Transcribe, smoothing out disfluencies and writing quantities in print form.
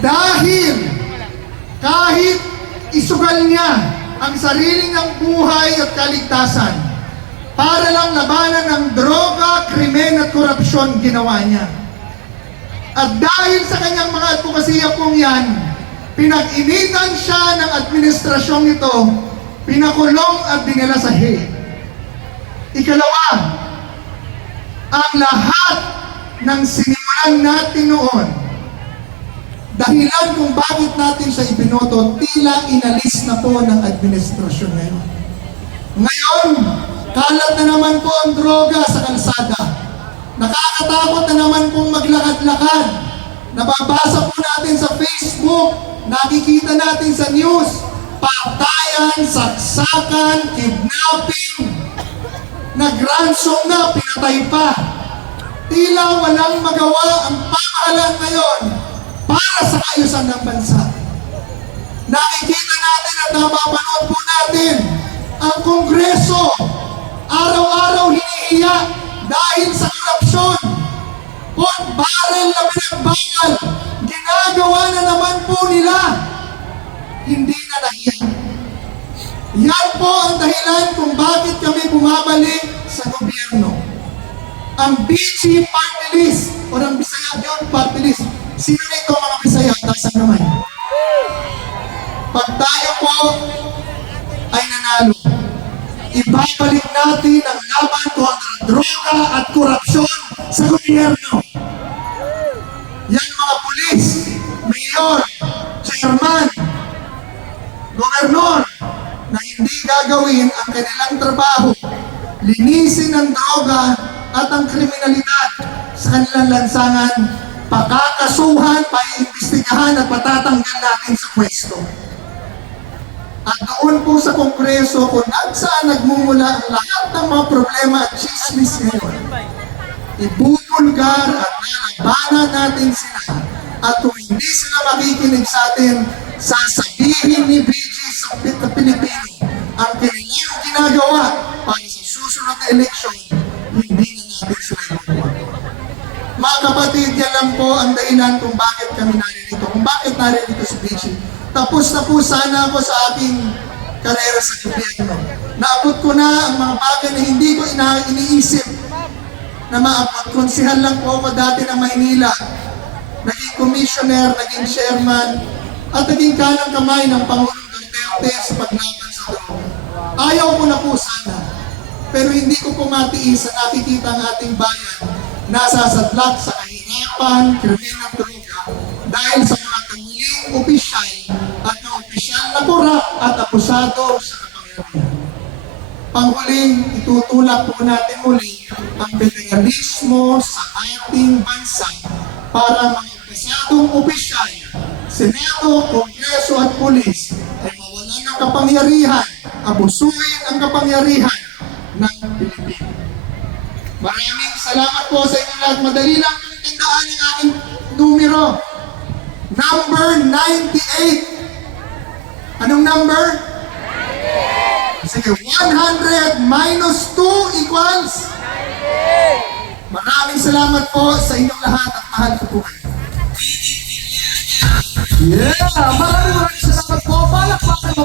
Dahil kahit isugal niya ang sarili ng buhay at kaligtasan para lang labanan ng droga, krimen at korupsyon, ginawa niya. At dahil sa kanyang mga advokasya pong yan, pinag-initan siya ng administrasyong ito, pinakulong at dinala sa Hague. Ikalawa, ang lahat ng sinimulan natin noon, dahilan kung bakit natin siya ibinoto, tila inalis na po ng administrasyon ngayon. Ngayon, kalat na naman po ang droga sa kalsada. Nakakatakot na naman pong maglakad-lakad. Nababasa po natin sa Facebook, nakikita natin sa news, patayan, saksakan, kidnapping, nag-ransom na, pinatay pa. Tila walang magawa ang pamahalaan ngayon para sa kaayusan ng bansa. Nakikita natin at napapanood po natin ang Kongreso araw-araw hinihiya dahil sa korupsyon. Port barrel na pinagbawal, ginagawa na naman po nila. Hindi na nahiya. Yan po ang dahilan kung bakit kami bumabalik sa gobyerno. Ang BG Party List o ng Bisaya Beyond Party List. Sino nito mga Bisaya? Tasan naman. Pag tayo po ay nanalo, ibabalik natin ang laban kontra droga at korupsyon sa gobyerno. Yan mga pulis, mayor, chairman, gobernador, na hindi gagawin ang kanilang trabaho, linisin ang droga at ang kriminalidad sa kanilang lansangan, pakakasuhan, paiimbestigahan at patatanggal natin sa pwesto. At doon po sa Kongreso, kung saan nagmumula ang lahat ng mga problema at chismis ngayon, ibubulgar at lalabanan natin sila. At kung hindi sila makikinig sa atin, sasabihin ni BG sa Pilipino ang kanilang ginagawa para sa susunod na eleksyon, hindi na natin sila magawa. Mga kapatid, yan lang po ang dahilan kung bakit kami naririto, kung bakit naririto si BG. Tapos na po sana ako sa aking karera sa gobyerno. Naabot ko na ang mga bagay na hindi ko iniisip na maabot. Konsehal lang po ako dati ng Maynila. Naging commissioner, naging chairman, at naging kanang kamay ng Pangulong Duterte sa paglaban sa droga. Ayaw ko na po sana. Pero hindi ko po matiis na nakikita ang ating bayan nasasadlak sa kahirapan, krimen at droga dahil sa mga tangiling opisyal at na opisyal na korap at akusado sa kapangyarihan. Panghuling, itutulak po natin muli ang federalismo sa ating bansa para mga acusadong opisyal, Senado, Kongreso at Pulis ay mawalan ng kapangyarihan, abusuin ang kapangyarihan ng Pilipino. Maraming salamat po sa inyo lahat. Madali lang yung tandaan ng aking numero. Number 98. Anong number? 98. Sige, 100 minus 2 equals? 98. Maraming salamat po sa inyong lahat at mahal ko po kayo. Yeah! Maraming salamat po. Palakpakan